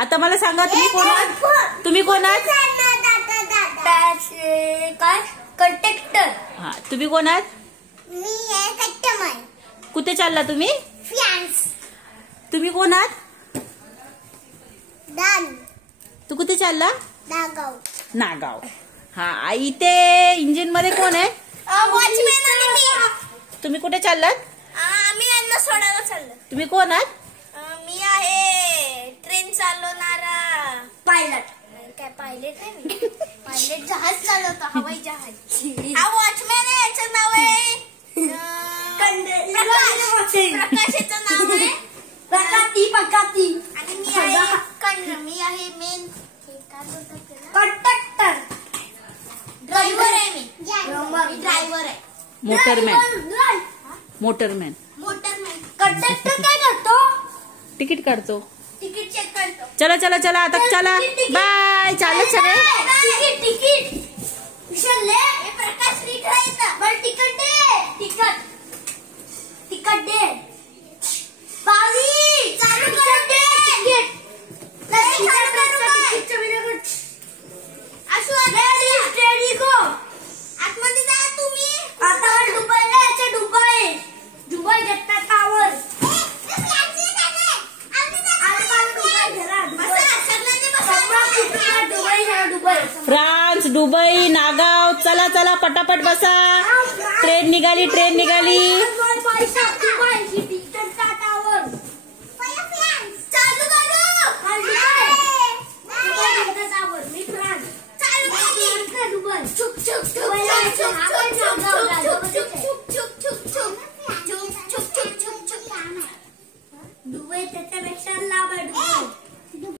आता मला सांगा तुम्ही कोण आहात? तुम्ही कोण आहात? काय कंडक्टर. हा, तुम्ही कोण आहात? मी कस्टमर. कुठे चालला तुम्ही? फ्रान्स. तुम्ही कोण आहात? दान. तू कुठे चालला? नागाव. नागाव. हा, इथे इंजिन मध्ये कोण आहे? वॉचमॅन आणि मी. तुम्ही कुठे चाललात? आम्ही यांना सोडायला चाललो. तुम्ही कोण आहात? मी आहे ट्रेन चालवणारा पायलट. काय पायलट आहे मी? पायलट जहाज चालवतो, हवाई जहाज. हा वॉचमॅन आहे, याचं नाव आहे प्रकाशाचं नाव आहे पकाती. आणि मी आहे मेन कंडक्टर. ड्रायव्हर आहे मी. ड्रायव्हर आहे. मोटरमॅन. कंडक्टर काय करतो? तिकीट काढतो. तिकीट चेक करतो. चला चला चला, आता चला, बाय. चालत सगळे. तिकीट प्रकाश तिकीट दे. तिकीट दे. बाई चालू कर दे. आतमध्ये जा तुम्ही. आता दुबईला यायचं. दुबई घेतला टावर. France, Dubai, Nagaon. चला चला, पटापट बसा. ट्रेन निघाली. दुबई त्याच्यापेक्षा लांब आहे.